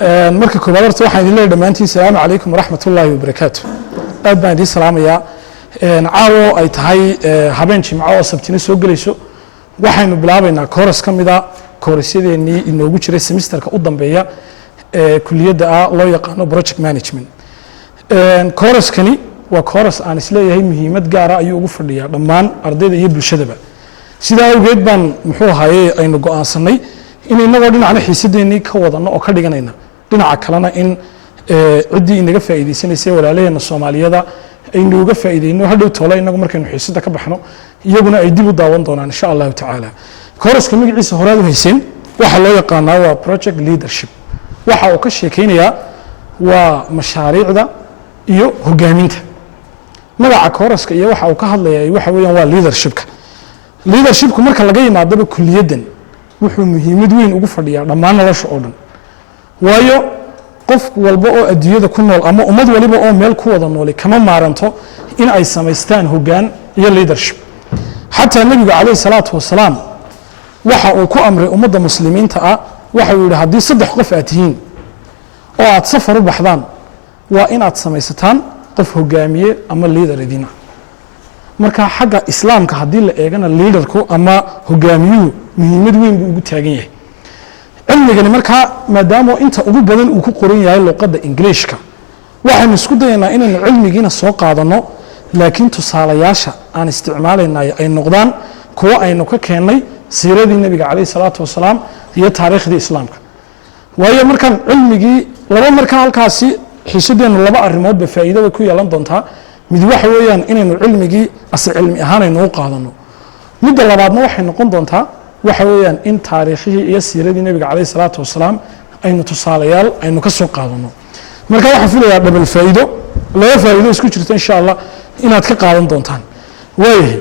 marka koobaad horta waxaan idin leeyahay dhammaantiin salaamu calaykum waraxmatullaahi wabarakaatu aad baan idiin salaamayaa caawo ay tahay habeen jimco oo sabtina soo gelayso waxaynu bilaabaynaa kooras ka mida koorasyadeennii inoogu jiray semesterka u dambeeya kuliyadda ah loo yaqaano project management kooraskani waa kooras aan isleeyahay muhiimad gaara ayuu ugu fadhiyaa dhammaan ardayda iyo bulshadaba sidaa awgeed baan muxuu ahaaye aynu go'aansanay in inagoo dhinacna xiisadeennii ka wadano oo ka dhiganayna dhinaca kalena in ciddii inaga faa'iidaysanaysay walaalaheena soomaaliyada aynu uga faa'iideyno hadhow toole inagu markaynu xiisada ka baxno iyaguna ay dib u daawan doonaan insha allahu tacaala kooraska magaciisa horaad u hayseen waxa loo yaqaanaa waa project leadership waxa uu ka sheekaynayaa waa mashaariicda iyo hogaaminta magaca kooraska iyo waxa uu ka hadlayaa waxa weeyaan waa leadershipku marka laga yimaadaba kuliyaddan wuxuu muhiimad weyn ugu fadhiyaa dhammaan nolosha oo dhan waayo qof walba oo adduunyada ku nool ama ummad waliba oo meel ku wada nooli kama maaranto in ay samaystaan hoggaan iyo leadership xataa nebigu calayhi salaatu wasalaam waxa uu ku amray ummadda muslimiinta ah waxa uu yidhi haddii 3 qof aad tihiin oo aad safar u baxdaan waa inaad samaysataan qof hogaamiye ama leader idina marka xagga islaamka haddii la eegana leaderku ama hogaamiyuhu muhiimad weyn buu ugu taagan yahay cilmigani markaa maadaama inta ugu badan uu ku qoran yahay luqadda ingiliishka waxaynu isku dayaynaa inaynu cilmigiina soo qaadanno laakiin tusaalayaasha aan isticmaalaynay ay noqdaan kuwo aynu ka keennay siiradii nebiga calayhi salaatu wasalaam iyo taariikhdii islaamka waayo markaan cilmigii markaa halkaasi xiisadeennu 2 arrimoodba faa'iido way ku yeelan doontaa mid waxa weeyaan inaynu cilmigii cilmi ahaan aynu u qaadanno midda labaadna waxay noqon doontaa waxa weeyaan in taariikhihii iyo siiradii nebiga calayhi salaatu wasalaam aynu tusaalayaal aynu ka soo qaadanno marka waxaan filayaa dhabal faa'iido 2 faa'iido isku jirta insha allah inaad ka qaadan doontaan waayahay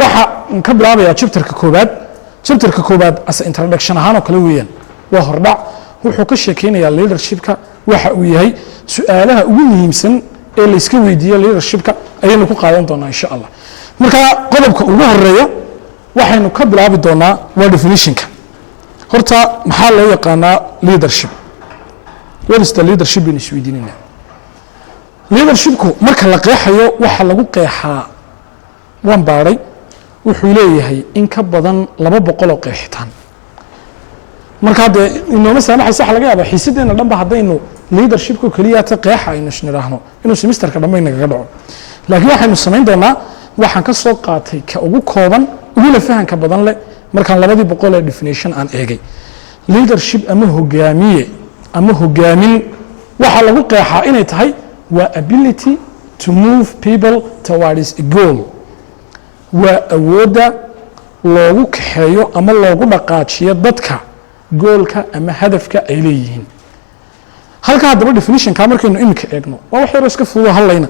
waxa ka bilaabayaa chapterka koobaad as introduction ahaan oo kale weeyaan waa hordhac wuxuu ka sheekaynayaa leadershipka waxa uu yahay su'aalaha ugu muhiimsan ee la iska weydiiyo leadershipka ayaynu ku qaadan doonaa insha allah marka qodobka ugu horeeya waxaynu ka bilaabi doonaa waa definitionka horta maxaa loo yaqaanaa leadership what is the leadership in isweydiinina leadershipku marka la qeexayo waxa lagu qeexaa waan baaray wuxuu leeyahay in ka badan 200 oo qeexitaan marka de inooma saamaxaysa waxa laga yaabaa xiisadeena dhanba haddaynu leadershipku kaliya ta qeexa aynu isniraahno inuu semesterka dhamma inaga dhaco laakiin waxaynu samayn doonaa waxaan ka soo qaatay ka ugu kooban uguna fahanka badan leh markaan 200 ee definition aan eegay leadership ama hogaamiye ama hogaamin waxa lagu qeexaa inay tahay waa ability to move people towards a goal waa awoodda loogu kaxeeyo ama loogu dhaqaajiyo dadka goolka ama hadafka ay leeyihiin halka haddaba definitionka markaynu imika eegno waa wax yar iska fuudo hadlayna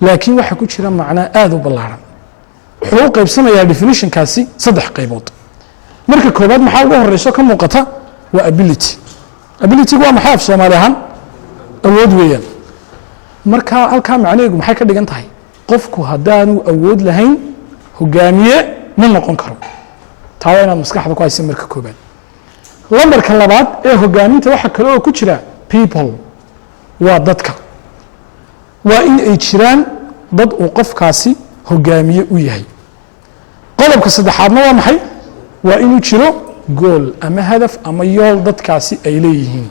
laakiin waxa ku jira macnaa aad u ballaaran wuxuu u qaybsanayaa definitionkaasi 3 qaybood marka koobaad maxaa ugu horeyso ka muuqata waa ability waa maxay af Soomaali ahaan awood weeyaan marka halka macnaheedu maxay ka dhigan tahay qofku haddaanu awood lahayn hogaamiye ma noqon karo taa inaad maskaxda ku hayso marka koobaad lambarka labaad ee hogaaminta waxa kale oo ku jira people waa dadka waa in ay jiraan dad uu qofkaasi hogaamiye u yahay qodobka saddexaadna waa maxay waa inuu jiro goal ama hadaf ama yool dadkaasi ay leeyihiin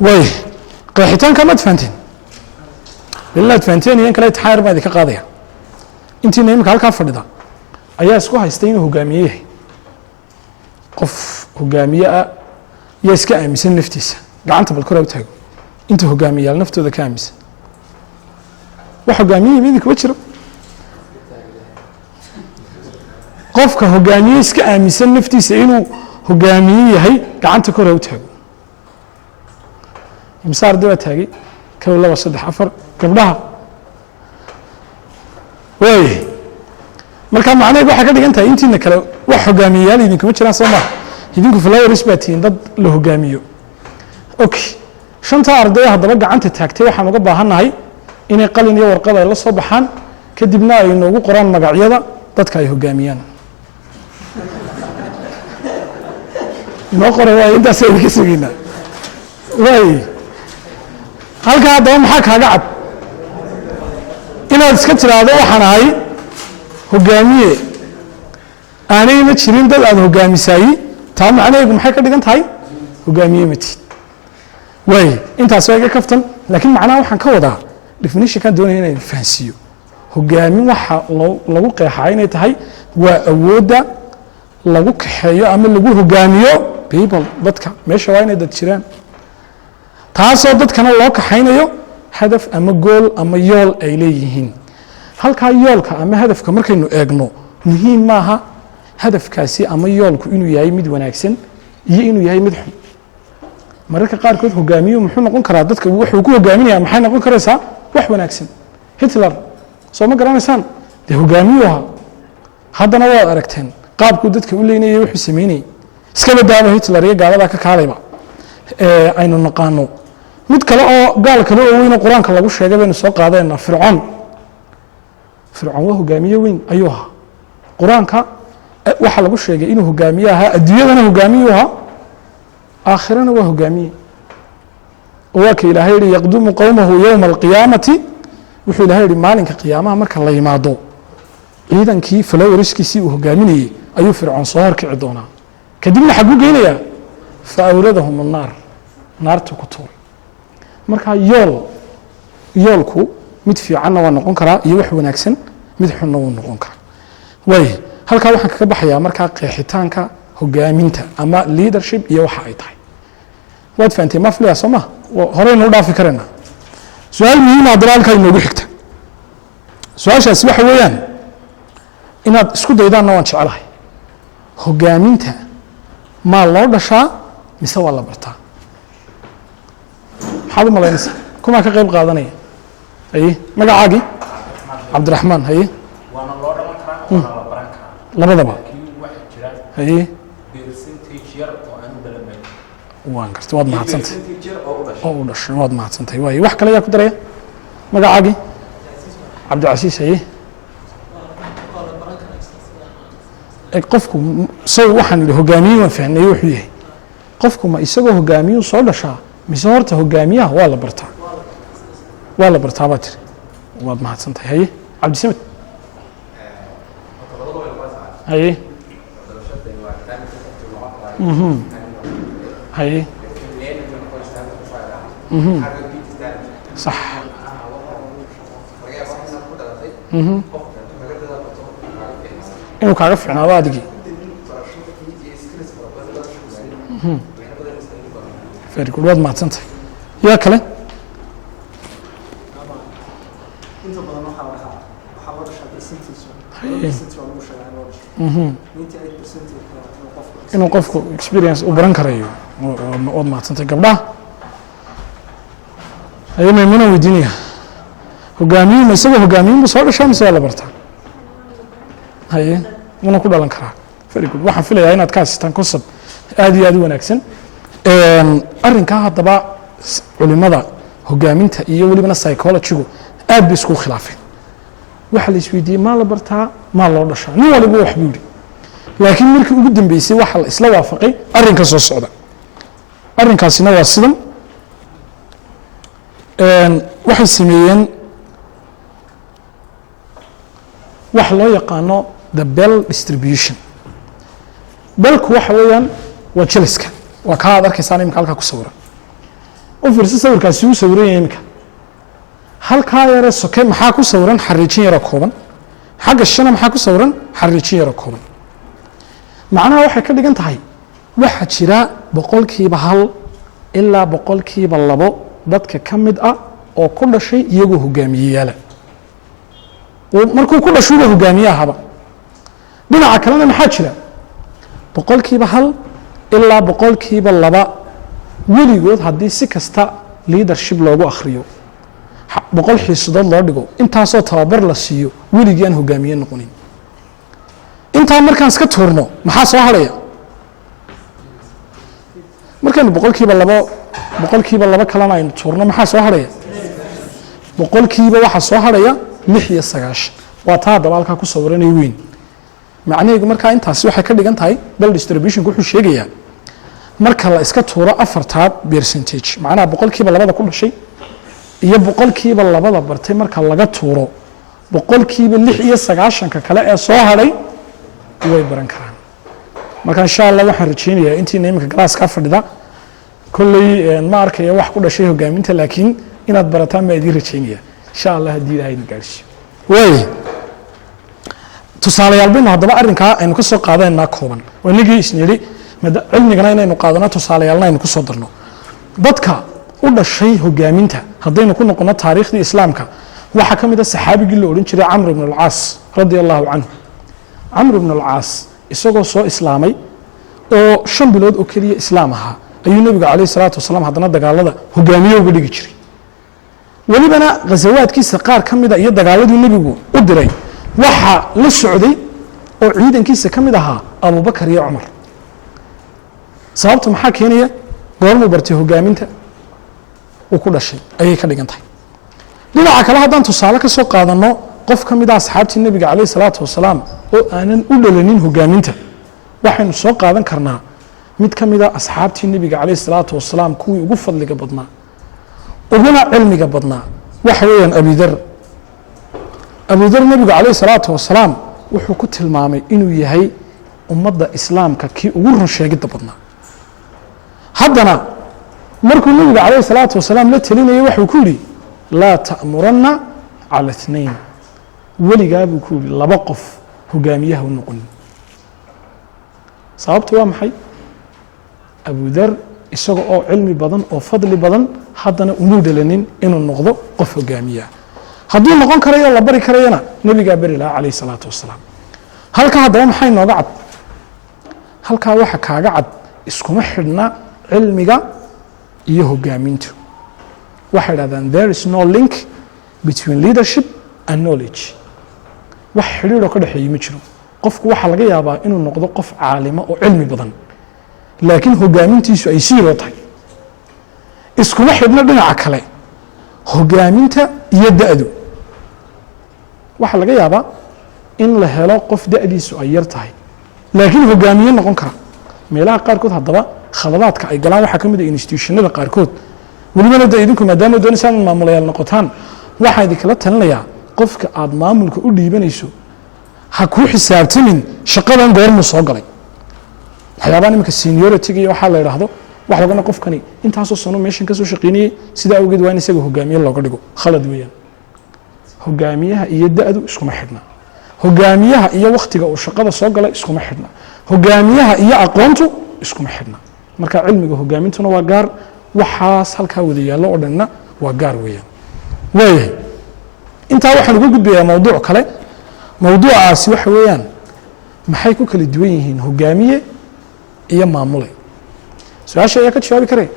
way qeexitaanka ma fahanteen billaah fahanteen in kale taxaar ma idinka qaadaya intii imika halka fadhida ayaa isku haystay inuu hogaamiye yahay qof hogaamiye ah yaa iska aaminsan naftiisa gacanta bal kor u taago inta hogaamiyaal naftooda ka aaminsan wax hogaamiye midka wajiro qofka hogaamiye iska aaminsan naftiisa inuu hogaamiye yahay gacanta kor u taago imsaar daba taagay 1 2 3 4 gabdhaha way marka macnaheedu waxa ka dhigan tahay intiina kale wax hogaamiyaal idinkuma jiraan Soomaaliya idinku flowers baatiin dad la hogaamiyo okay shanta arday haddaba gacanta taagtay waxaan uga baahanahay inay qalin iyo warqad ay la soo baxaan kadibna ay noogu qoraan magacyada dadka ay hogaamiyaan inoo qora waay intaas aynu ka sugaynaa waay halkaa haddaba maxaa kaaga cad inaad iska tiraahdo waxaan ahay hogaamiye aanayna jirin dad aad hogaamisaayey taa macnaheedu maxay ka dhigan tahay hogaamiye matid waay intaas waa iga kaftan laakiin macnaha waxaan ka wadaa definitionkan doonaya inaan fahansiiyo hogaamin waxa lagu qeexaa inay tahay waa awoodda lagu kaxeeyo ama lagu hogaamiyo people dadka meesha waa inay dad jiraan taasoo dadkana loo kaxaynayo hadaf ama gool ama yool ay leeyihiin halkaa yoolka ama hadafka markaynu eegno muhiim maaha hadafkaasi ama yoolku inuu yahay mid wanaagsan iyo inuu yahay mid xun mararka qaarkood hogaamiyuhu muxuu noqon karaa dadka wuxuu ku hogaaminaya maxay noqon karaysaa wax wanaagsan hitler soo ma garanaysaan dee hogaamiyuha haddana waad aragteen qaabkuu dadka u leynayay wuxuu samaynayay iska badaaba hitler iyo gaaladaa ka kaalayba aynu naqaano mid kale oo gaal kale oo weyn oo qur-aanka lagu sheegay baynu soo qaadeenna fircoon waa hogaamiye weyn ayuu ahaa qur-aanka waxaa lagu sheegay inuu hogaamiye ahaa adduunyadana hogaamiyuu ahaa aakhirana waa hogaamiye oo waa ka ilaahay yihi yaqdumu qowmahu yowma alqiyaamati wuxuu ilahay yihi maalinka qiyaamaha marka la yimaado ciidankii falowriskiisii uu hogaaminayey ayuu fircoon soo horkici doonaa kadibna xaguu geynayaa fa awladahum annaar naartu ku tuur markaa yoolku mid fiicanna waa noqon karaa iyo wax wanaagsan mid xunna wuu noqon karaa waay halkaa waxaan kaga baxayaa markaa qeexitaanka hogaaminta ama leadership iyo waxa ay tahay waad fahanteen ma filaya soo ma horeynu u dhaafi karayna su-aal muhiima haddaba halkaa inoogu xigta su-aashaasi waxa weeyaan inaad isku daydaanna waan jecelahay hogaaminta maa loo dhashaa mise waa la bartaa maxaad u malaynaysaa kumaa ka qayb qaadanaya haye magacaagii cabdiraxmaan haye waana loo dhalan karaa waana la baran karaa labadaba laakiin waxa jira haye percentage yar oo aan u dhalamay waan gartay waad mahadsantay percentage yar oo u dhashay oo u dhashay waad mahadsantahay waaye wax kale ayaa ku daraya magacaagii cabdicasiis haye qofku isagu waxaan idhi hogaamiye waan fahnay wuxuu yahay qofku ma isagoo hogaamiyuu soo dhashaa mise horta hogaamiyaha waa la bartaa baa tiri waad mahadsantahay haye cabdisamed haye haye صح inuu kaaga fiicnaado adigii very good waad mahadsantahay yaa kale inuu qofku experience u baran karayo waad mahadsantahay gabdhaha haye maymuna weydiinaya hogaamiyuhu ma isagoo hogaamiyun bu soo dhashaa mise waa la bartaa haye muna ku dhalan karaa very good waxaan filayaa inaad ka haystaan concept aad iyo aad u wanaagsan arrinkaa haddaba culimada hogaaminta iyo welibana psychologygu aad bay isku khilaafeen waxa la isweydiiyey maa la bartaa maa loo dhashaa nin waliba wax buu yidhi laakiin markii ugu dambeysay waxa la isla waafaqay arrinka soo socda arrinkaasina waa sidan waxay sameeyeen wax loo yaqaano the bell distribution belku waxa weeyaan waa jeliska waa kaa aad arkaysaan imika halkaa ku sawiran u fiirsa sawirkaasi uu sawiran yahay imika halkaa yare soke maxaa ku sawiran xariijin yaroo kooban xagga shana maxaa ku sawiran xariijin yaroo kooban macnaha waxay ka dhigan tahay waxaa jira boqolkiiba 1 ilaa boqolkiiba 2 dadka ka mid ah oo ku dhashay iyagoo hogaamiyeyaala markuu ku dhashuuba hogaamiyahaba dhinaca kalena maxaa jira boqolkiiba 1 ilaa boqolkiiba 2 weligood haddii si kasta leadership loogu akhriyo 100 xiisadood loo dhigo intaasoo tababar la siiyo weligii aan hogaamiye noqonin intaa markaan iska tuurno maxaa soo harhaya markaynu boqolkiiba 2 kalena aynu tuurno maxaa soo harhaya boqolkiiba waxaa soo harhaya 96 waa taa haddaba halkaa ku sawiranay weyn macnaheedu markaa intaasi waxay ka dhigan tahay bell distributionku wuxuu sheegayaa marka la iska tuuro 4 percentage macnaha boqolkiiba 2 ku dhashay iyo boqolkiiba 2 bartay marka laga tuuro boqolkiiba 96 kale ee soo haray way baran karaan marka insha Allah waxaan rajeynayaa intii iminka glass ka fadhida kullay ma arkaya wax ku dhashay hogaaminta laakiin inaad barataan ma idin rajeynaya insha Allah hadii Ilaahay gaarsiiyo way tusaalayaal bayna hadaba arrinka aynu ka soo qaadayna kooban wanigii isniri cilmigana inaynu qaadano tusaalayaalna aynu ku soo darno dadka u dhashay hogaaminta haddaynu ku noqono taariikhdii islaamka waxa ka mid ah saxaabigii la oran jiray Amr ibn al-As radiyallahu anhu Amr ibn al-As isagoo soo islaamay oo 5 bilood oo kaliya islaam ahaa ayuu nabiga kaleey salaatu wasalaam hadana dagaalada hogaamiye uga dhigi jiray walibana ghazawaadkiisa qaar ka mid ah iyo dagaaladii nabigu u diray waxa la socday oo ciidankiisa ka mid ahaa Abu Bakar iyo Umar sababta maxaa keenaya goorma bartay hogaaminta uu ku dhashay ayay ka dhigan tahay dhinaca kale haddaan tusaale ka soo qaadano qof ka mid ah asxaabtii nabiga kaleey salaatu wasalaam oo aanan u dhalanin hogaaminta waxaynu soo qaadan karnaa mid ka mid ah asxaabtii nabiga kaleey salaatu wasalaam kuwii ugu fadliga badnaa uguna cilmiga badnaa waxa weeyaan Abu Dhar nabiga kaleey salaatu wasalaam wuxuu ku tilmaamay inuu yahay ummadda islaamka kii ugu run sheegida badnaa haddana markuu nabiga kaleey salaatu wasalaam la talinayay wuxuu ku yiri la ta'muranna ala ithnayn waligaa buu ku yiri 2 qof hogaamiyaha u noqon sababtu waa maxay Abu Dhar isaga oo cilmi badan oo fadli badan haddana uu dhalanin inuu noqdo qof hogaamiyaha haddii noqon karayo la bari karayna nabiga bari la kaleey salaatu wasalaam halka hadaba maxay nooga cad halka waxa kaaga cad iskuma xidhna cilmiga iyo hogaamintu waxa yiraahdaan there is no link between leadership and knowledge wax xiriir ka dhaxeeyo ma jiro qofku waxa laga yaabaa inuu noqdo qof caalimo oo cilmi badan laakiin hogaamintiisu ay siiro tahay iskuma xidhna dhinaca kale hogaaminta iyo da'du waxa laga yaabaa in la helo qof da'diisu ay yar tahay laakiin hogaamiye noqon kara meelaha qaar kood hadaba khaladaadka ay galaan waxa kamid ah institutionada qaar kood waliba la idinku maadaama doonaysan maamulayaal noqotaan waxa idin kala talinayaa qofka aad maamulka u dhiibanayso ha ku xisaabtamin shaqadan goormu soo galay waxyaabaan imika seniority iyo waxa la yiraahdo wax lagana qofkani intaasoo sano meeshan ka soo shaqeynayay sida awgeed waa in isaga hogaamiye looga dhigo khalad weeyaan hogaamiyaha iyo da'du iskuma xidhna hogaamiyaha iyo waqtiga uu shaqada soo galay iskuma xidhna hogaamiyaha iyo aqoontu iskuma xidhna marka cilmiga hogaamintuna waa gaar waxaas halka wada yaalo oo dhanna waa gaar weeyaan weeyay inta waxaan ugu gudbiyaa mowduuc kale mowduucaasi waxa weeyaan maxay ku kala duwan yihiin hogaamiye iyo maamule su'aasha ayaa ka jawaabi karay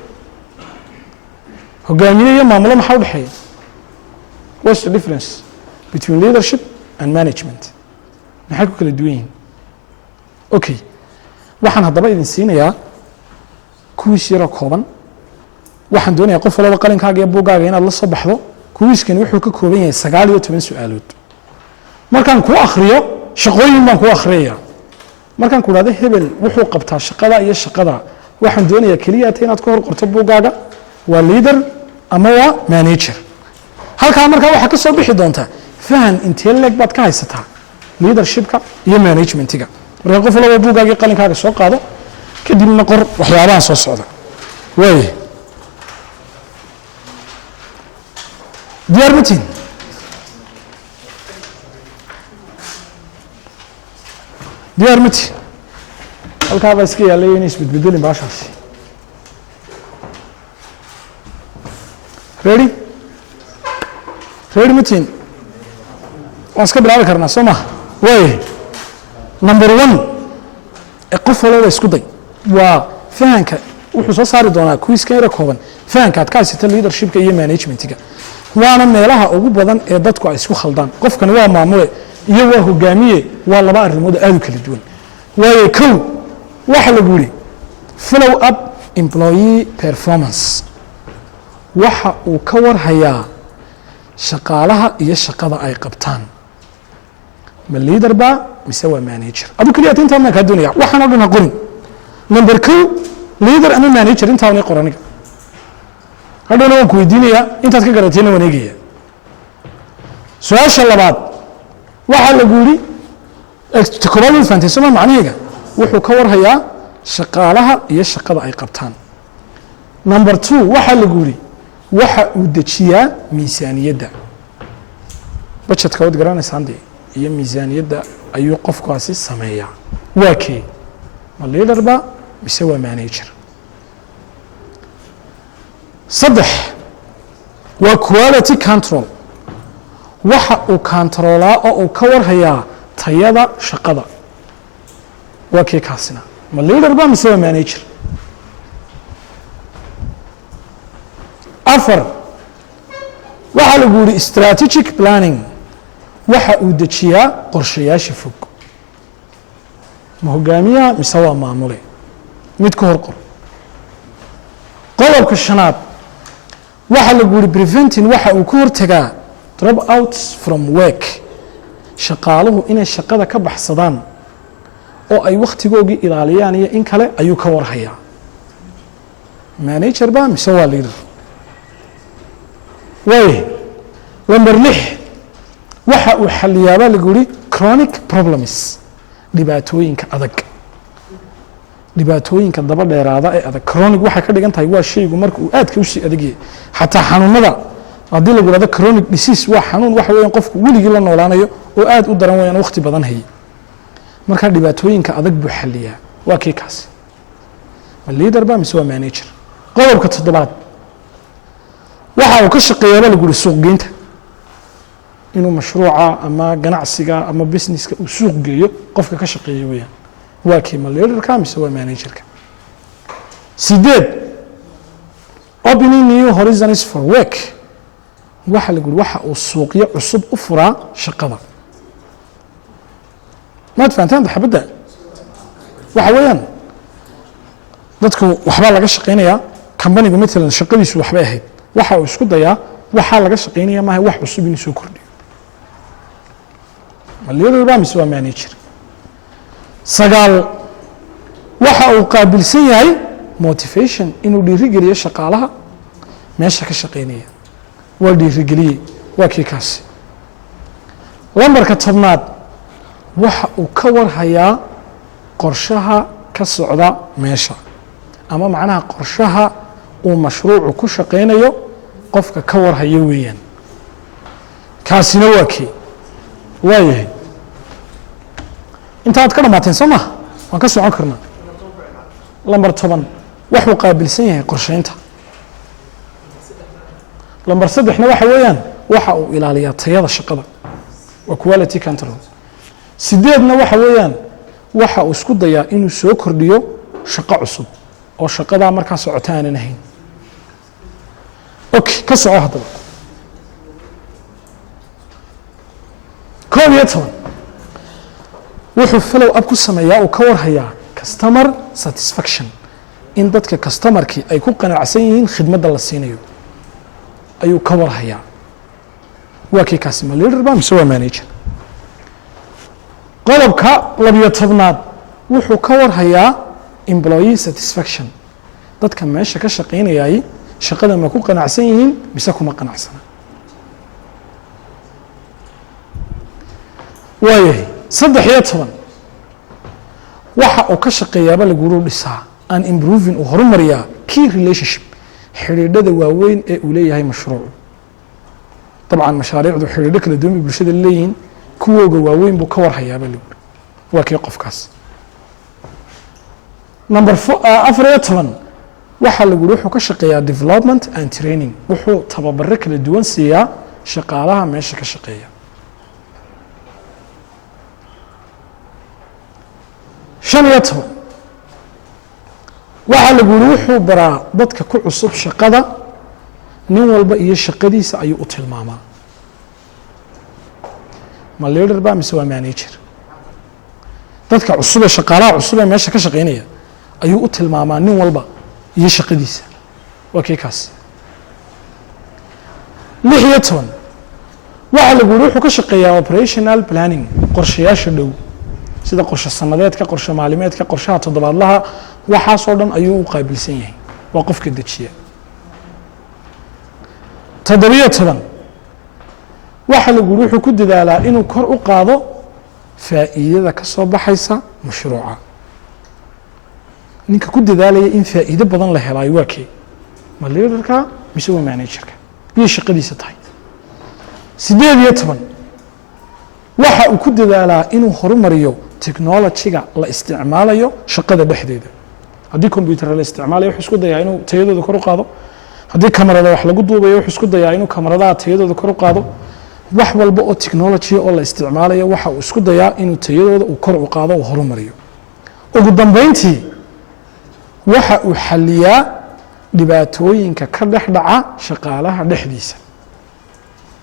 hogaamiye iyo maamule maxaa u dhaxeeya what's the difference between leadership and management maxay ku kala duwan yihiin okay waxaan hadaba idin siinayaa kuwiis yar kooban waxaan doonayaa qof walba qalinkaaga iyo buugaaga inaad la soo baxdo kuwiiskan wuxuu ka kooban yahay 19 su'aalood markaan ku akhriyo shaqooyin baan ku akhriyaa markaan ku raado hebel wuxuu qabtaa shaqada iyo shaqada waxaan doonayaa kaliya inaad ka hor qorto buugaaga waa leader ama waa manager halka markaa waxa ka soo bixi doonta fahan intee leeg baad ka haysataa leadershipka iyo managementiga marka qof walba buugaaga qalinkaaga soo qaado kadibna qor waxyaabaha soo socda way diyaar mitin diyaar mitin halkaa baa iska yaalay inay isbedbedelin baashaasi ready mitin waan iska bilaabi karnaa soo maha way number 1 qof walba isku day waa fahanka wuxuu soo saari doonaa quiz-ka yar kooban fahanka aad ka haysata leadershipka iyo managementiga waana meelaha ugu badan ee dadku ay isku khaldaan qofkani waa maamule iyo waa hogaamiye waa laba arrimood aad u kala duwan waayo kow waxa lagu yiri follow up employee performance waxa uu ka warhayaa shaqaalaha iyo shaqada ay qabtaan ma leader ba mise waa manager adu kaliya inta ma ka dunya waxaan odhan qorin number 2 leader ama manager intaa wana qoraniga hadhowna waan ku weydiinayaa intaad ka garatayna waan eegaya su-aasha labaad waxaa lagu yidhi koobaad fahantay soma macnaheega wuxuu ka warhayaa shaqaalaha iyo shaqada ay qabtaan number 2 waxaa lagu yidhi waxa uu dejiyaa miisaaniyadda budgetka waad garanaysaan dee iyo miisaaniyadda ayuu qofkaasi sameeyaa waa kee ma leader ba mise waa manager 3 waa quality control waxa uu controlaa oo uu ka warhayaa tayada shaqada waa kee kaasina ma leader ba mise waa manager 4 waxaa lagu yidhi strategic planning waxa uu dejiyaa qorshayaasha fog ma hogaamiyaha mise waa maamule mid ka hor qor qodobka 5aad waxaa lagu yidhi preventing waxa uu ka hortagaa drop outs from work shaqaaluhu inay shaqada ka baxsadaan oo ay wakhtigoogii ilaaliyaan iyo in kale ayuu ka warhayaa manager ba mise waa leader waay number 6 waxa uu xaliyaabaa lagu yidhi chronic problems dhibaatooyinka adag dhibaatooyinka daba dheeraada ee adag chronic waxay ka dhigan tahay waa shaygu marka uu aadka u sii adag yahay xataa xanuunada haddii lagu yidhahdo chronic disease waa xanuun waxa weeyaan qofku weligii la noolaanayo oo aad u daran weeyaan waqti badan hayay marka dhibaatooyinka adag buu xaliyaa waa kii kaasi ma leader ba mise waa manager qodobka 7aad waxa uu ka shaqeeyaa lagu yidhi suuqgeynta inuu mashruuca ama ganacsiga ama businesska uu suuq geeyo qofka ka shaqeeya weeyaan waa kii ma leaderka mise waa managerka 8 opening new horizons for work waxa lagu yidhi waxa uu suuqyo cusub u furaa shaqada maad fahantaan xabadda waxa weeyaan dadku waxbaa laga shaqeynayaa kambanigu matalan shaqadiisu waxbay ahayd waxa uu isku dayaa waxaa laga shaqeynaya maaha wax cusub inuu soo kordhiyo ma leader ba mise waa manager 9 waxa uu qaabilsan yahay motivation inuu dhiirigeliyo shaqaalaha meesha ka shaqeynaya waa dhiirigeliye waa kii kaasi lambarka 10aad waxa uu ka warhayaa qorshaha ka socda meesha ama macnaha qorshaha uu mashruucu ku shaqeynayo qofka ka warhayo weeyaan kaasina waa kii waayahay intaad ka dhamaateen soo maha waan ka socon karnaa lambar 10 waxuu qaabilsan yahay qorsheynta lambar 3na waxa weeyaan waxa uu ilaaliyaa tayada shaqada waa quality control 8na waxa weeyaan waxa uu isku dayaa inuu soo kordhiyo shaqo cusub oo shaqadaa markaa socota aanan ahayn okay ka soco haddaba 11 wuxuu follow up ku sameeyaa uu ka warhayaa customer satisfaction in dadka customerkii ay ku qanacsan yihiin khidmadda la siinayo ayuu ka warhayaa waa kii kaasi ma leader ba mise waa manager qodobka 12aad wuxuu ka warhayaa employee satisfaction dadka meesha ka shaqeynayay shaqada ma ku qanacsan yihiin mise kuma qanacsana waayahay 13 waxa uu ka shaqeeyaaba lagu dhisaa an improving uu horumariyaa key relationship xiriirada waaweyn ee uu leeyahay mashruucu dabcan mashaariicdu xiriiro kala duwan bulshada leeyihiin kuwooga waaweyn buu ka warhayaaba lagu waa kii qofkaas number 14 waxa lagu yidhi wuxuu ka shaqeeyaa development and training wuxuu tababaro kala duwan siiyaa shaqaalaha meesha ka shaqeeya 15 waxa lagu yidhi wuxuu baraa dadka ku cusub shaqada nin walba iyo shaqadiisa ayuu u tilmaamaa ma leader ba mise waa manager dadka cusub ee shaqaalaha cusub ee meesha ka shaqeynaya ayuu u tilmaamaa nin walba iyo shaqadiisa waa kii kaasi 16 waxa lagu yidhi wuxuu ka shaqeeyaa operational planning qorshayaasha dhow sida qorshe sanadeedka, qorshe maalimeedka, qorshaha toddobaadlaha, waxaasoo dhan ayuu u qaabilsan yahay, waa qofka dejiya. 17 waxa lagu yiri wuxuu ku dadaalaa inuu kor u qaado faa'iidada ka soo baxaysa mashruuca. ninka ku dadaalaya in faa'iido badan la helayo waa kee? ma leaderka mise waa managerka iyo shaqadiisa tahay. 18 waxa uu ku dadaalaa inuu horumariyo technology-ga la isticmaalayo shaqada dhexdeeda. haddii computer la isticmaalayo wuxuu isku dayaa inuu tayadooda kor u qaado. haddii kamarada wax lagu duubayo wuxuu isku dayaa inuu kamaradaha tayadooda kor u qaado. wax walba oo technology oo la isticmaalayo waxa uu isku dayaa inuu tayadooda uu kor u qaado oo horumariyo. ugu dambeyntii waxa uu xaliyaa dhibaatooyinka ka dhex dhaca shaqaalaha dhexdiisa.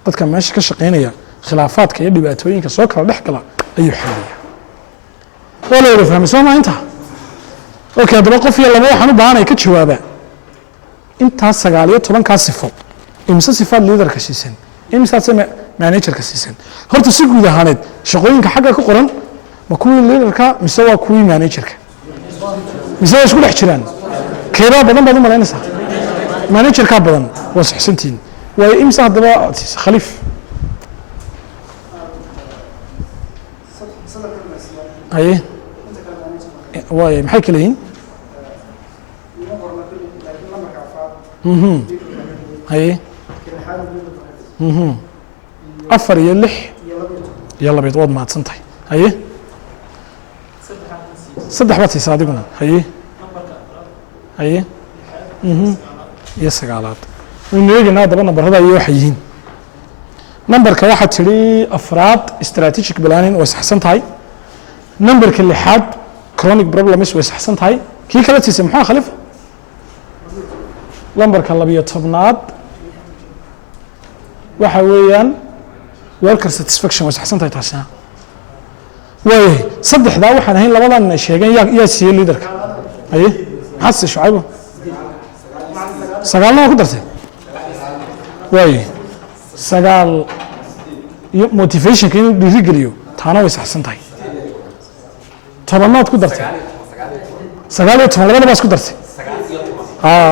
dadka meesha ka shaqeynaya khilaafaadka iyo dhibaatooyinka soo kala dhex gala ayuu xaliyaa. waa la wada fahmay soo ma inta? okay, haddaba qof iyo laba waxaan u baahanay ka jawaabaa intaas 19 sifo. imse sifaad leaderka siisan, imsaase managerka siisan. horta si guud ahaaneed shaqooyinka xagga ku qoran ma kuwii leaderka mise waa kuwii managerka mise waa isku dhex jiraan? keebaa badan baad u malaynaysaa? managerka badan. waa saxsantiin. waayo imse haddaba khaliif haye waaye maxay kala yihiin? haye 4 iyo 6 iyo 2 waad mahadsan tahay. haye 3 baad siisaa adiguna. haye haye iyo 9aad. waynu eegaynaa haddaba nambarada iyo waxay yihiin. nambarka waxaa tidhi 4 strategic planning way saxsan tahay. nambarka 6 chronic problems way saxsan tahay. kii kala siisay maxaa khaliif? lambarka 12aad waxa weeyaan worker satisfaction way saxsan tahay taasina. waayahay saddexdaa waxaan ahayn labadan inay sheegeen yaa siiyey leaderka. haye maxaad siisay Shucaybo? 9 ku dartay. waayahay 9 iyo motivationka inuu dhiirigeliyo taana way saxsan tahay. 10 ku dartay. 9 iyo 10 labadaba isku dartay.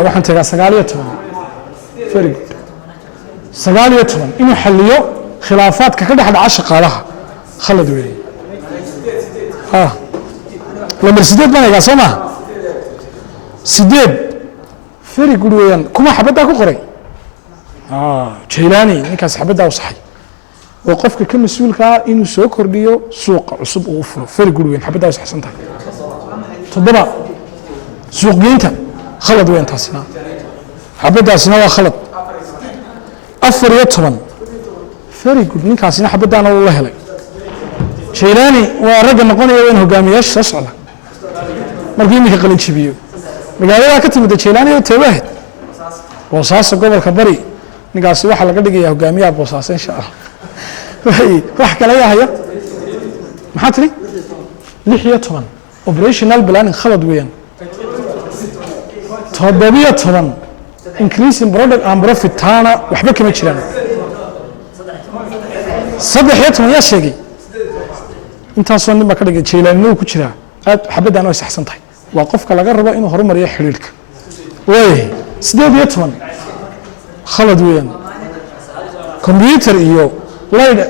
waxaan tagaa 9 iyo 10. very good. 9 iyo 10 inuu xaliyo khilaafaadka ka dhex dhaca shaqaalaha khalad weeye. lambar 8 baan egaa soo maaha? 8 very good weeyaan. kuma xabaddaa ku qoray? Jaylaani ninkaas xabaddaa u saxay. oo qofka ka mas'uulka inuu soo kordhiyo suuqa cusub oo u furo. very good weeyaan. xabaddaa u saxsan tahay. 7 suuq geynta khalad weeyaan taasina. xabaddaasina waa khalad. 4 iyo 10 very good. ninkaasina xabaddaana uu la helay. Jaylaani waa ragga noqonaya in hogaamiyaasha soo socda markii iminka qalin jibiyo. magaalada ka timid Jaylaani oo Tawaahed Boosaaso gobolka Bari. ninkaasi waxa laga dhigayaa hogaamiyaha Boosaaso insha Allah. wax kale yahay maxaa tiri? 6 iyo 10 operational planning khalad weeyaan. 7 iyo 10 increasing product and profit taana waxba kama jiraan. 3 iyo 10 yaa sheegay intaasoo nin baa ka dhigay Jaylaani ku jira. aad xabadaan way saxsan tahay. waa qofka laga rabo inuu horumariyo xiriirka. waayahay 8 iyo 10 khalad weeyaan. computer iyo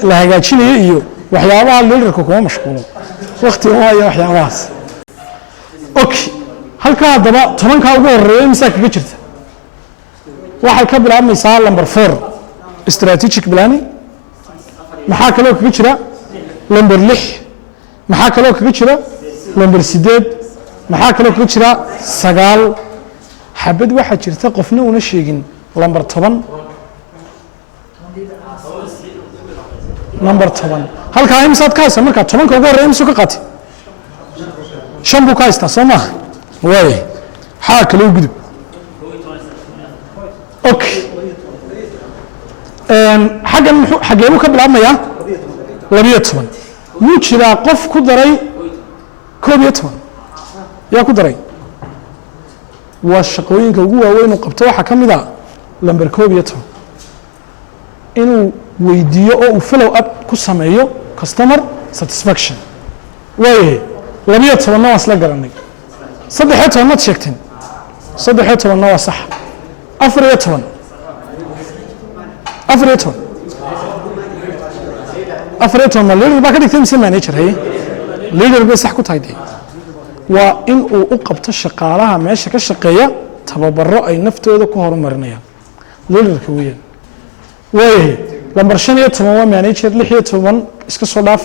la hagaajinayo iyo waxyaabaha leaderka kuma mashquulo. waqti uma hayo waxyaabahaas. okay, halkaa haddaba 10ka ugu horeeya imisa kaga jirta? waxay ka bilaabmaysaa number 4 strategic planning. maxaa kaloo kaga jira? number 6. maxaa kaloo kaga jira? number 8. maxaa kaloo kaga jira? 9. xabad waxaa jirta qofna una sheegin number 10. number 10 halkaa imsaad ka haysa markaa 10ka ugu horeeya imsuu ka qaatay? 5 buu ka haystaa soo maaha? waaye xaa kaloo gudub. okay, xaggan xageebuu ka bilaabmayaa? 12. wuu jiraa qof ku daray 11. yaa ku daray? waa shaqooyinka ugu waaweyn uu qabto waxaa ka mid a lambar 11 inuu weydiiyo oo uu follow up ku sameeyo customer satisfaction. waayahay 12 waa isla garanay 13 maad sheegteen 13 waa sax 14 ma leader baa ka dhigtay mise manager haye leader bay sax ku tahay waa in uu u qabto shaqaalaha meesha ka shaqeeya tababaro ay naftooda ku horumarinayaan leaderka weeyaan waayahay lambar 15 waa manager 16 iska soo dhaaf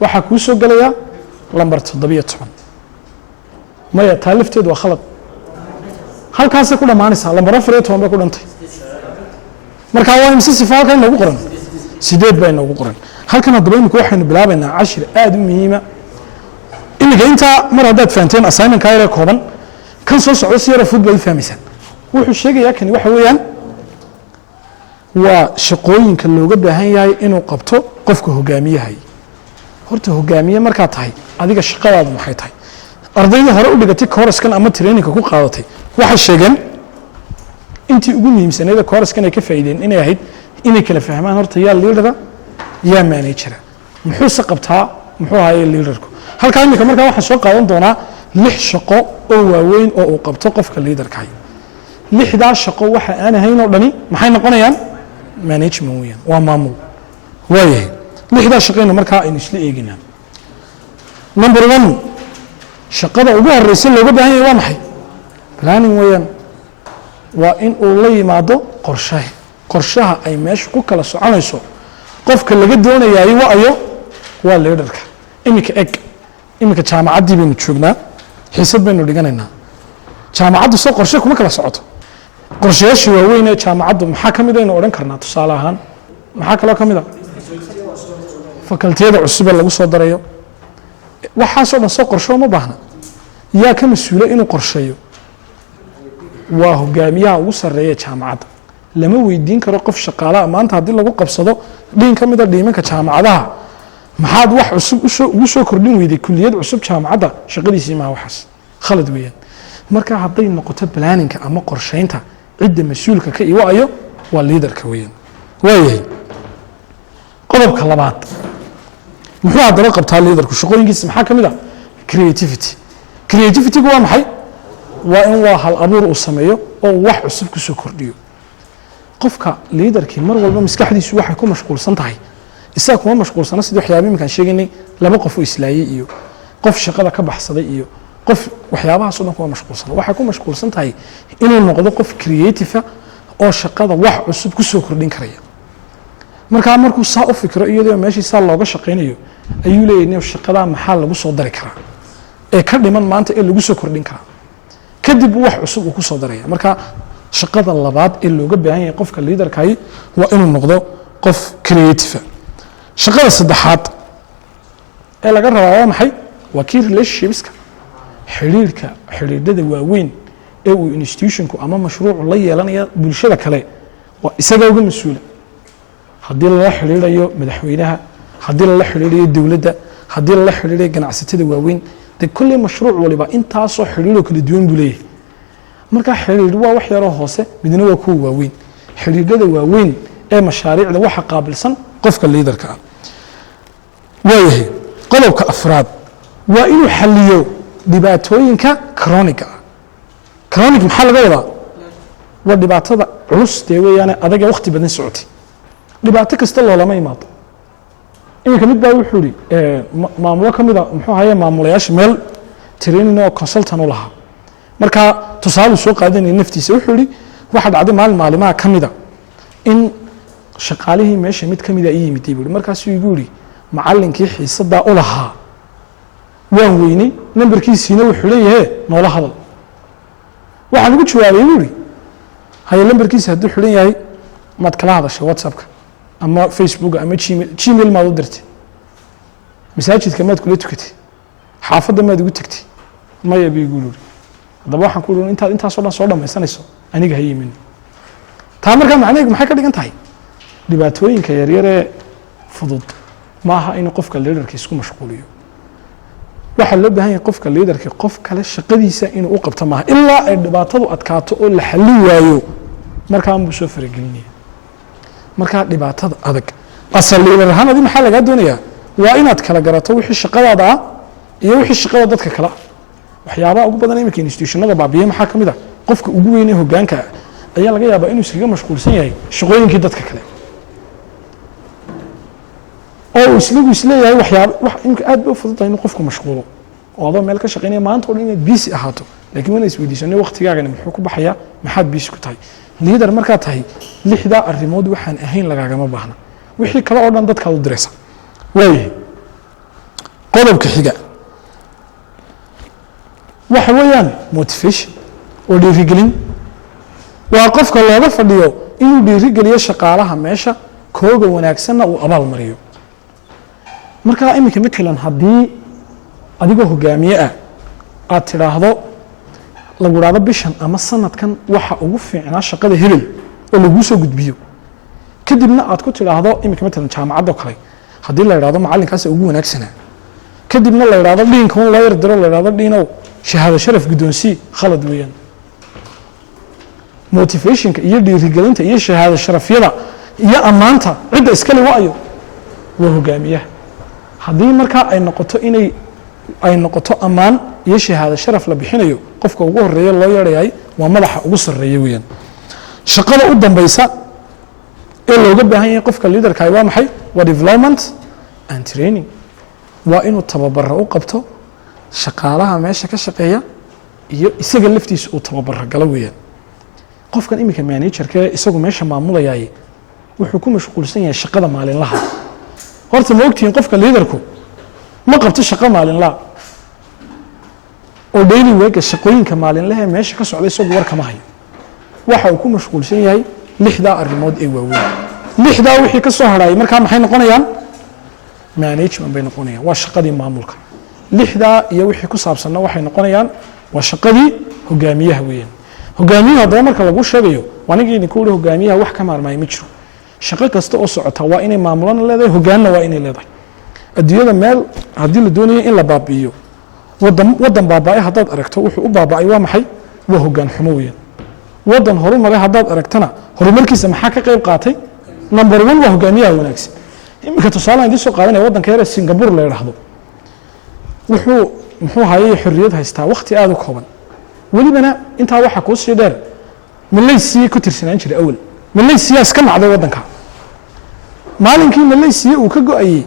waxaa kuu soo gelaya lambar 17 maya taa lafteedu waa khalad halkaasay ku dhammaanaysaa lambar 14 bay ku dhantay marka waa imse sifa halkan inoogu qoran 8 baa inoogu qoran halkan haddaba imika waxaynu bilaabaynaa cashir aad u muhiima imika intaa mar haddaad fahanteen assignment ka yar kooban kan soo socdo si yara fudud bay fahmaysaan wuxuu sheegayaa kani waxa weeyaan waa shaqooyinka looga baahan yahay inuu qabto qofka hogaamiyahay horta hogaamiye markaa tahay adiga shaqadaadu maxay tahay ardayda hore u dhigatay kooraskan ama traininka ku qaadatay waxay sheegeen intii ugu muhiimsanayd kooraskan ay ka faa'iideen inay ahayd inay kala fahmaan horta yaa leadera yaa managera muxuu qabtaa muxuu ahaayay leaderku halkaa imika markaa waxaan soo qaadan doonaa 6 shaqo oo waaweyn oo uu qabto qofka leaderka 6daa shaqo waxa aan ahayn oo dhani maxay noqonayaan management weeyaan waa maamul waayahay 6daa shaqayna markaa aynu isla eeginaa number 1 shaqada ugu horeysa looga baahan yahay waa maxay planning weeyaan waa in uu la yimaado qorshaha ay meesha ku kala soconayso qofka laga doonayaay waa leaderka imika jaamacaddii baynu joognaa xiisad baynu dhiganaynaa jaamacaddu soo qorshe kuma kala socoto qorshayaashii waaweyn ee jaamacaddu maxaa ka mid aynu odhan karnaa tusaale ahaan maxaa kaloo ka mid a fakaltiyada cusub ee lagu soo darayo waxaasoo dhan soo qorsho uma baahna yaa ka mas-uula inuu qorsheeyo waa hogaamiyaha ugu sarreeya jaamacadda lama weydiin karo qof shaqaalaha maanta haddii lagu qabsado dhiin ka mida dhiimanka jaamacadaha maxaad wax cusub ugu soo kordhin weyday kulliyad cusub jaamacadda shaqadiisii maha waxaas khalad weeyaan marka hadday noqoto planninka ama qorsheynta cidda mas-uulka ka iwaayo waa leaderka weeyaan waayahay qodobka labaad muxuu haddaba qabtaa leaderku shaqooyinkiisa maxaa ka mid a creativity-gu waa maxay waa in waa hal abuur uu sameeyo oo wax cusub ku soo kordhiyo qofka leaderkii mar walba maskaxdiisu waxay ku mashquulsan tahay isaga kuma mashquulsana sidii waxyaaba iminkaan sheegaynay laba qof oo islaayay iyo qof shaqada ka baxsaday iyo qof waxyaabahaas oo dhan kuma mashquulsana waxay ku mashquulsan tahay inuu noqdo qof creative oo shaqada wax cusub ku soo kordhin karaya markaa markuu saa u fikiro iyadoo meeshii saa looga shaqaynayo ayuu leeyahay shaqadaa maxaa lagu soo dari karaa ee ka dhiman maanta ee lagu soo kordhin karaa kadib wax cusub uu ku soo daraya marka shaqada labaad ee looga baahan yahay qofka leaderkaay waa inuu noqdo qof creative shaqada saddexaad ee laga rabaa waa maxay waa key relationshipska xiriirada waaweyn ee uu institutionku ama mashruucu la yeelanaya bulshada kale waa isaga uga mas-uula haddii lala xiriirayo madaxweynaha haddii lala xiriirayo dowladda haddii lala xiriirayo ganacsatada waaweyn de kulley mashruuc waliba intaasoo xiriiroo kala duwan buu leeyahay markaa xiriir waa wax yaroo hoose midna waa kuwa waaweyn xiriirada waaweyn ee mashaariicda waxa qaabilsan qofka leaderka ah waayahay qodobka afraad waa inuu xaliyo dhibaatooyinka chronic ah chronic maxaa laga wadaa waa dhibaatada culus dee weeyaane adaga waqti badan socotay dhibaato kasta loolama imaado iminka mid baa wuxuu ihi maamulo ka mida muxuu ahaye maamulayaasha meel training oo consultant u lahaa markaa tusaaluu soo qaadanaya naftiisa wuxuu ihi waxaa dhacday maalimaha ka mida in shaqaalihii meesha mid ka mida i yimiday buu markaasuu igu yihi macallinkii xiisadaa u lahaa waan weynay nambarkiisiina wuxuu leeyahe noola hadal waxaan ugu jawaabay buu ihi haye lambarkiisa hadduu xidhan yahay maad kala hadashay whatsappka ama facebook ama gmail maad u dirtay masaajidka maad kula tukatay xaafadda maad ugu tagtay maya bay igu yiri haddaba waxaan ku ihi intaad intaasoo dhan soo dhammaysanayso aniga ha yimin taa markaa macnaheedu maxay ka dhigan tahay dhibaatooyinka yaryaree fudud maaha in qofka leaderka isku mashquuliyo waxaa loo baahan yahay qofka leaderka qof kale shaqadiisa inuu u qabto maaha ilaa ay dhibaatadu adkaato oo la xallin waayo markaan buu soo faragelinaya markaa dhibaatada adag asal leader ahaan adi maxaa lagaa doonayaa waa inaad kala garato wixii shaqadaada ah iyo wixii shaqada dadka kale waxyaabaha ugu badan iminka institutionada baabiye maxaa ka mid ah qofka ugu weyn ee hoggaanka ayaa laga yaabaa inuu iskaga mashquulsan yahay shaqooyinkii dadka kale oo islagu isleeyahay wax iminka aad bay u fududahay inuu qofku mashquulo oo adoo meel ka shaqaynaya maanta oo dhan inaad busy ahaato laakiin wana isweydiisanay waqtigaagana muxuu ku baxayaa maxaad busy ku tahay leader markaad tahay lixdaa arrimood waxaan ahayn lagaagama baahna wixii kale oo dhan dadkaad u diraysa waayahay qodobka xiga waxa weeyaan motivation oo dhiirigelin waa qofka looga fadhiyo inuu dhiirigeliyo shaqaalaha meesha kooga wanaagsanna uu abaal mariyo markaa iminka matalan haddii adigoo hogaamiye ah aad tidhaahdo lagu idhaahdo bishan ama sanadkan waxa ugu fiicnaa shaqada hebel oo laguu soo gudbiyo kadibna aad ku tidhaahdo iminka matalan jaamacadoo kale haddii la idhahdo macallinkaasa ugu wanaagsanaa kadibna la idhahdo dhiinka un loo yardiro la idhahdo dhiinow shahaado sharaf guddoonsii khalad weeyaan motivationka iyo dhiirigelinta iyo shahaado sharafyada iyo ammaanta cidda iskale waayo waa hogaamiyaha haddii markaa ay noqoto ammaan iyo shahaado sharaf la bixinayo qofka ugu horeeya loo yeedhayahay waa madaxa ugu sarreeya weeyaan shaqada u dambaysa ee looga baahan yahay qofka liidarkahi waa maxay waa development and training waa inuu tababaro u qabto shaqaalaha meesha ka shaqeeya iyo isaga laftiisa uu tababaro galo weeyaan qofkan iminka managerka isagu meesha maamulayaay wuxuu ku mashquulsan yahay shaqada maalinlaha horta ma ogtihiin qofka liidarku ma qabto shaqo maalinlaha oo daily worka shaqooyinka maalinlaha meesha ka socda isagu war kama hayo waxa uu ku mashquulsan yahay lixdaa arrimood ee waaweyn lixdaa wixii ka soo hadhaayay markaa maxay noqonayaan management bay noqonayaan waa shaqadii maamulka lixdaa iyo wixii ku saabsanna waxay noqonayaan waa shaqadii hogaamiyaha weeyaan hogaamiyuhu haddaba marka lagu sheegayo anigii idinku uri hogaamiyaha wax ka maarmaaya ma jiro shaqo kasta oo socota waa inay maamulana leedahay hogaanna waa inay leedahay adduunyada meel haddii la doonayo in la baabi'iyo wadan baaba'ay haddaad aragto wuxuu u baaba'ay waa maxay waa hogaan xumo weeyaan wadan horumaray haddaad aragtana horumarkiisa maxaa ka qayb qaatay number one waa hogaamiyaha wanaagsan iminka tusaalahan idiin soo qaadanaya waddanka yare singapore la yidhaahdo muxuu hayay xorriyad haystaa waqti aada u kooban welibana intaa waxaa kuu sii dheer malaysiya ku tirsanaan jiray awal malaysiya iska nacday waddanka maalinkii malaysiya uu ka go-ayey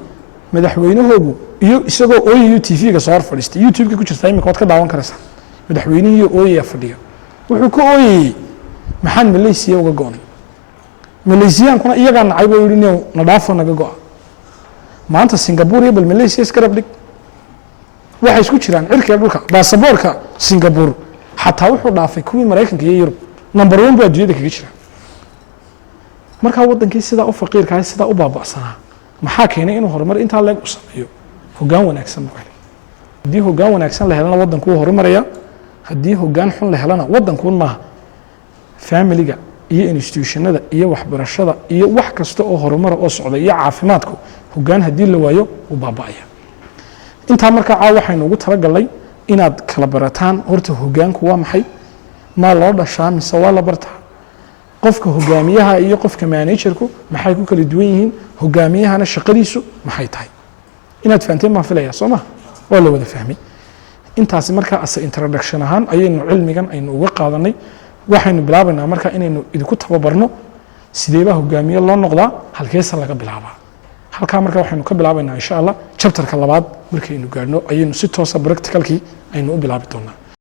madaxweynahoogu iyo isagoo ooyayo tv-ga soo hor fadhiistay youtube-ka ku jirtaa iminka waad ka daawan karaysaa madaxweynihiiyo ooyaya fadhiya wuxuu ka ooyayey maxaan malaysiya uga go-nay malaysiyaankuna iyagaa nacay boo yihi new na dhaafo naga go-a maanta singapore iyo bal malaysiya iska rabdhig waxay isku jiraan cirkiga dhulka baasaboorka singapore xataa wuxuu dhaafay kuwii maraykanka iyo yurub number one buu adduunyada kaga jira markaa waddankii sidaa u faqiirkahay sidaa u baaba'sanaa maxaa keenay inuu horumar intaa leeg u sameeyo hogaan wanaagsan buu helay haddii hogaan wanaagsan la helana waddanku wuu horumaraya haddii hogaan xun la helana waddankuun maaha familiga iyo institutionada iyo waxbarashada iyo wax kasta oo horumara oo socda iyo caafimaadku hogaan haddii la waayo wuu baaba'aya intaa markaa caawa waxaynu ugu talagalnay inaad kala barataan horta hogaanku waa maxay maa loo dhashaa mise waa la bartaa qofka hogaamiyaha iyo qofka managerku maxay ku kala duwan yihiin hogaamiyahana shaqadiisu maxay tahay inaad fahanteen baan filaya soo ma waa la wada fahmay intaasi markaa ase introduction ahaan ayaynu cilmigan aynu uga qaadanay waxaynu bilaabaynaa markaa inaynu idinku tababarno sideebaa hogaamiye loo noqdaa halkeesa laga bilaabaa halkaa markaa waxaynu ka bilaabaynaa insha allah chapterka labaad markaynu gaadhno ayaynu si toosa practicalkii aynu u bilaabi doonaa